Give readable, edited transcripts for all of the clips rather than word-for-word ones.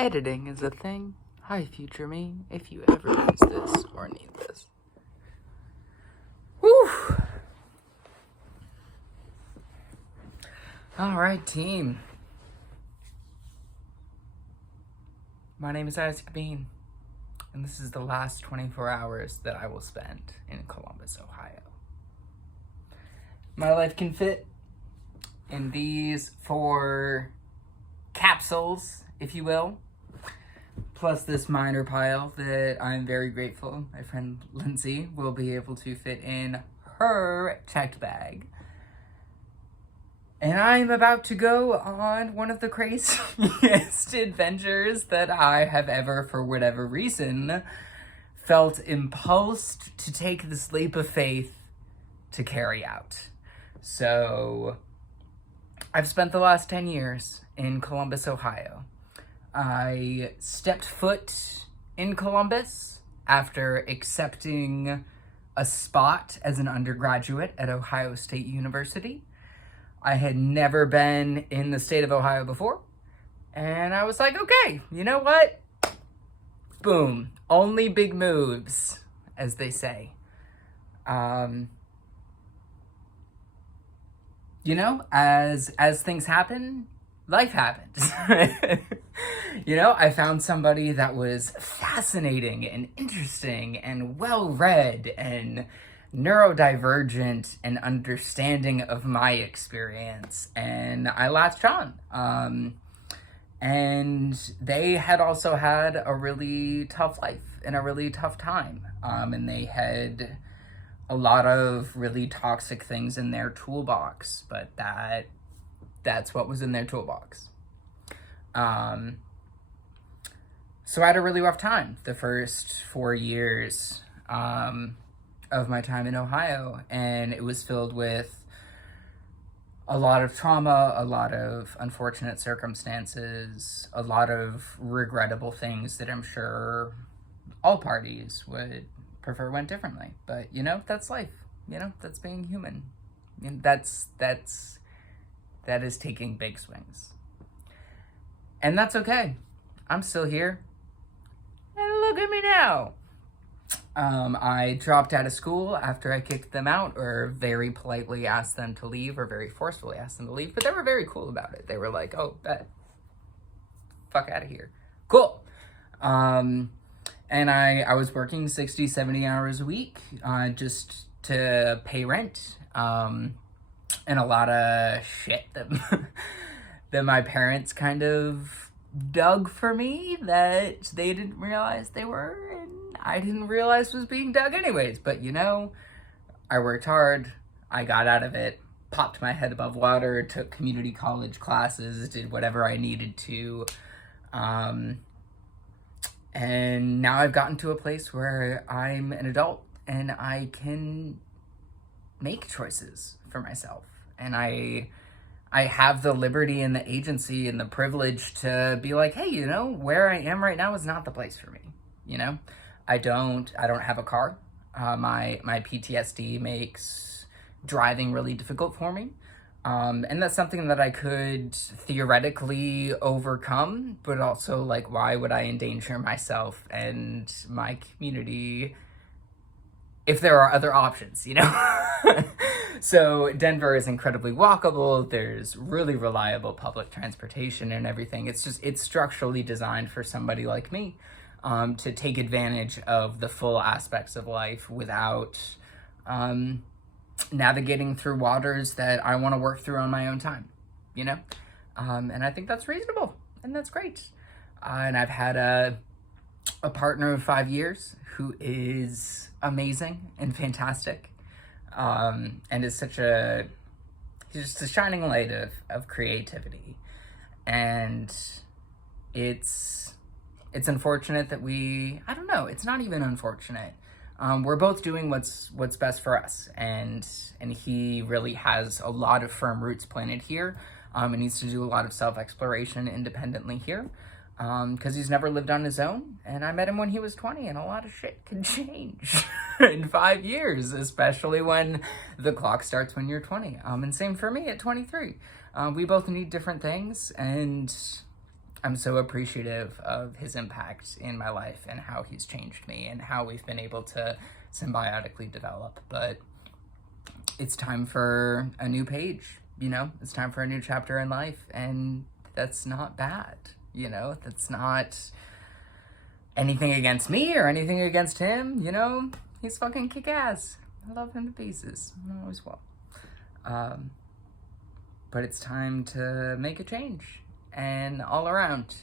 Editing is a thing. Hi, future me, if you ever use this or need this. Whew. Alright, team. My name is Isaac Bean, and this is the last 24 hours that I will spend in Columbus, Ohio. My life can fit in these 4 capsules, if you will, plus this minor pile that I'm very grateful my friend Lindsay will be able to fit in her checked bag. And I'm about to go on one of the craziest adventures that I have ever, for whatever reason, felt impulsed to take this leap of faith to carry out. So, I've spent the last 10 years in Columbus, Ohio. I stepped foot in Columbus after accepting a spot as an undergraduate at Ohio State University. I had never been in the state of Ohio before, and I was like, okay, you know what? Boom. Only big moves, as they say. As things happen, life happens. I found somebody that was fascinating and interesting and well-read and neurodivergent and understanding of my experience, and I latched on. And they had also had a really tough life and a really tough time. And they had a lot of really toxic things in their toolbox, but that's what was in their toolbox. So I had a really rough time the first 4 years of my time in Ohio, and it was filled with a lot of trauma, a lot of unfortunate circumstances, a lot of regrettable things that I'm sure all parties would prefer went differently. But, that's life. That's being human. That is taking big swings. And that's okay. I'm still here. And look at me now. I dropped out of school after I kicked them out, or very politely asked them to leave, or very forcefully asked them to leave, but they were very cool about it. They were like, oh, bet. Fuck out of here. Cool. And I was working 60, 70 hours a week, just to pay rent, and a lot of shit that, that my parents kind of dug for me that they didn't realize they were, and I didn't realize was being dug anyways. But I worked hard, I got out of it, popped my head above water, took community college classes, did whatever I needed to, and now I've gotten to a place where I'm an adult and I can make choices for myself. And I have the liberty and the agency and the privilege to be like, hey, where I am right now is not the place for me. I don't have a car. My PTSD makes driving really difficult for me. And that's something that I could theoretically overcome, but also, why would I endanger myself and my community if there are other options, So Denver is incredibly walkable. There's really reliable public transportation and everything. It's structurally designed for somebody like me, to take advantage of the full aspects of life without, navigating through waters that I want to work through on my own time, and I think that's reasonable, and that's great. And I've had a partner of 5 years who is amazing and fantastic, and is he's just a shining light of creativity. And it's unfortunate that it's not even unfortunate. We're both doing what's best for us, and he really has a lot of firm roots planted here, and needs to do a lot of self-exploration independently here, because he's never lived on his own, and I met him when he was 20, and a lot of shit can change in 5 years, especially when the clock starts when you're 20, and same for me at 23. We both need different things, and I'm so appreciative of his impact in my life and how he's changed me and how we've been able to symbiotically develop. But it's time for a new page, it's time for a new chapter in life, and that's not bad, that's not anything against me or anything against him, he's fucking kick-ass. I love him to pieces, I always will. But it's time to make a change, and all around,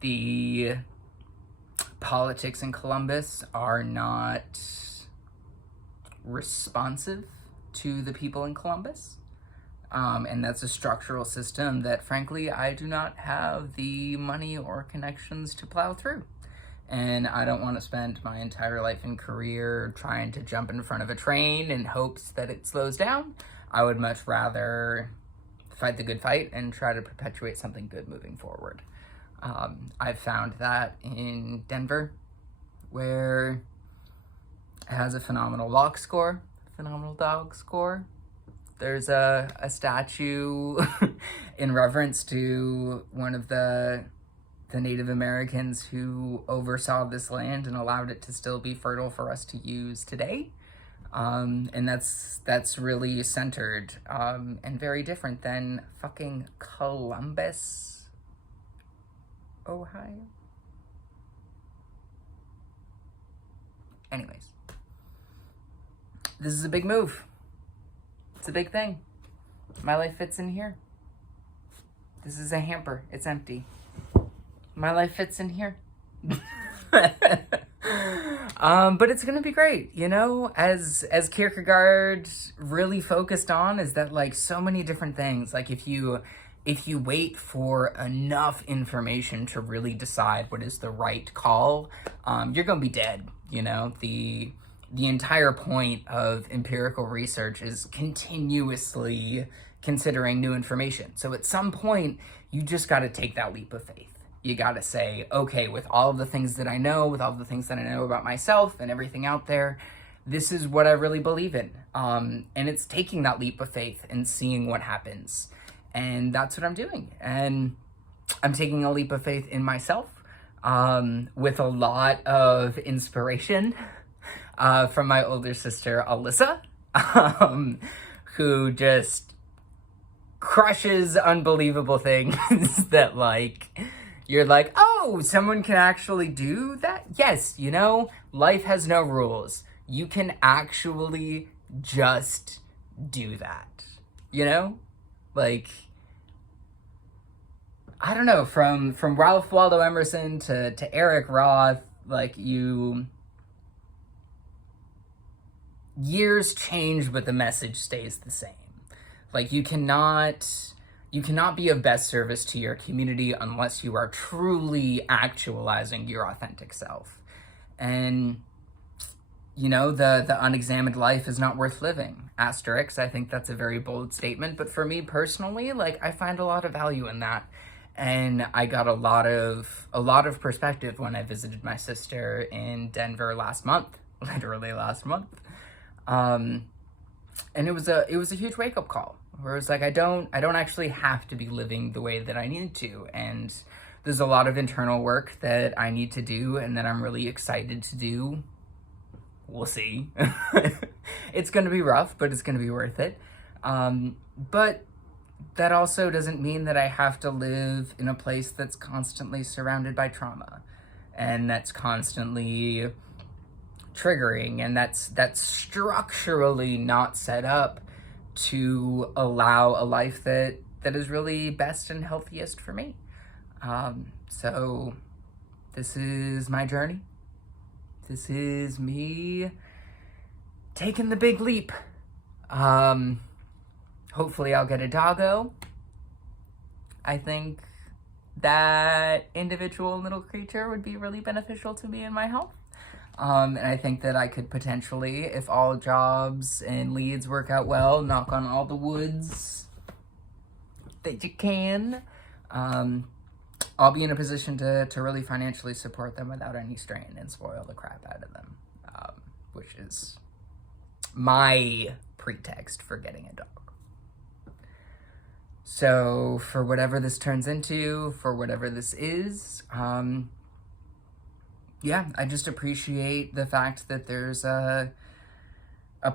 the politics in Columbus are not responsive to the people in Columbus. And that's a structural system that, frankly, I do not have the money or connections to plow through. And I don't want to spend my entire life and career trying to jump in front of a train in hopes that it slows down. I would much rather fight the good fight and try to perpetuate something good moving forward. I've found that in Denver, where it has a phenomenal walk score, phenomenal dog score. There's a statue in reverence to one of the Native Americans who oversaw this land and allowed it to still be fertile for us to use today. And that's really centered and very different than fucking Columbus, Ohio. Anyways, this is a big move. It's a big thing. My life fits in here. This is a hamper. It's empty. My life fits in here. But it's gonna be great, as Kierkegaard really focused on, is that like so many different things, like if you wait for enough information to really decide what is the right call, you're gonna be dead. The entire point of empirical research is continuously considering new information. So at some point, you just got to take that leap of faith. You got to say, okay, with all of the things that I know, with all of the things that I know about myself and everything out there, this is what I really believe in. And it's taking that leap of faith and seeing what happens. And that's what I'm doing. And I'm taking a leap of faith in myself with a lot of inspiration from my older sister, Alyssa, who just crushes unbelievable things that, like, you're like, oh, someone can actually do that? Yes, life has no rules. You can actually just do that, Like, I don't know, from Ralph Waldo Emerson to Eric Roth, like, years change, but the message stays the same. Like, you cannot be of best service to your community unless you are truly actualizing your authentic self. And, the unexamined life is not worth living. Asterisk, I think that's a very bold statement, but for me personally, like, I find a lot of value in that. And I got a lot of perspective when I visited my sister in Denver last month, literally last month. And it was a huge wake-up call, where it's like, I don't actually have to be living the way that I need to. And there's a lot of internal work that I need to do and that I'm really excited to do. We'll see. It's going to be rough, but it's going to be worth it. But that also doesn't mean that I have to live in a place that's constantly surrounded by trauma and that's constantly triggering, and that's structurally not set up to allow a life that is really best and healthiest for me. So this is my journey. This is me taking the big leap. Hopefully I'll get a doggo. I think that individual little creature would be really beneficial to me and my health. And I think that I could potentially, if all jobs and leads work out well, knock on all the woods that you can, I'll be in a position to really financially support them without any strain and spoil the crap out of them, which is my pretext for getting a dog. So for whatever this turns into, for whatever this is, yeah, I just appreciate the fact that there's a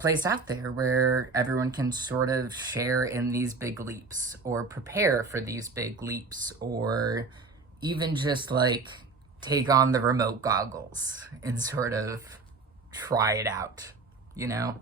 place out there where everyone can sort of share in these big leaps or prepare for these big leaps, or even just like take on the remote goggles and sort of try it out, you know?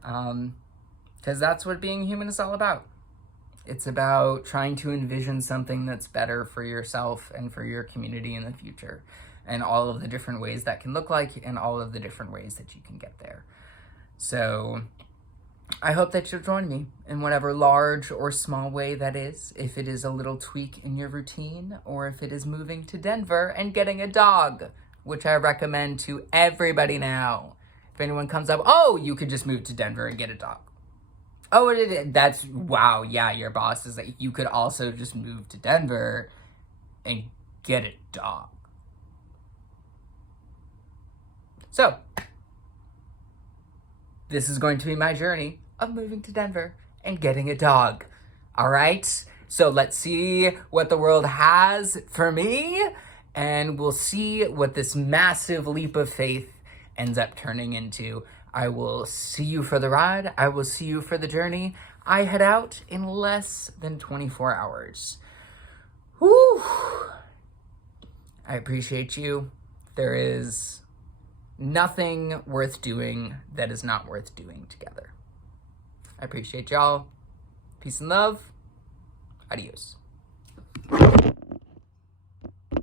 Because that's what being human is all about. It's about trying to envision something that's better for yourself and for your community in the future, and all of the different ways that can look like, and all of the different ways that you can get there. So I hope that you'll join me in whatever large or small way that is. If it is a little tweak in your routine, or if it is moving to Denver and getting a dog, which I recommend to everybody now. If anyone comes up, oh, you could just move to Denver and get a dog. Oh, that's, wow, yeah, your boss is like, you could also just move to Denver and get a dog. So, this is going to be my journey of moving to Denver and getting a dog. All right? So let's see what the world has for me, and we'll see what this massive leap of faith ends up turning into. I will see you for the ride. I will see you for the journey. I head out in less than 24 hours. Whew. I appreciate you. There is nothing worth doing that is not worth doing together. I appreciate y'all. Peace and love. Adios.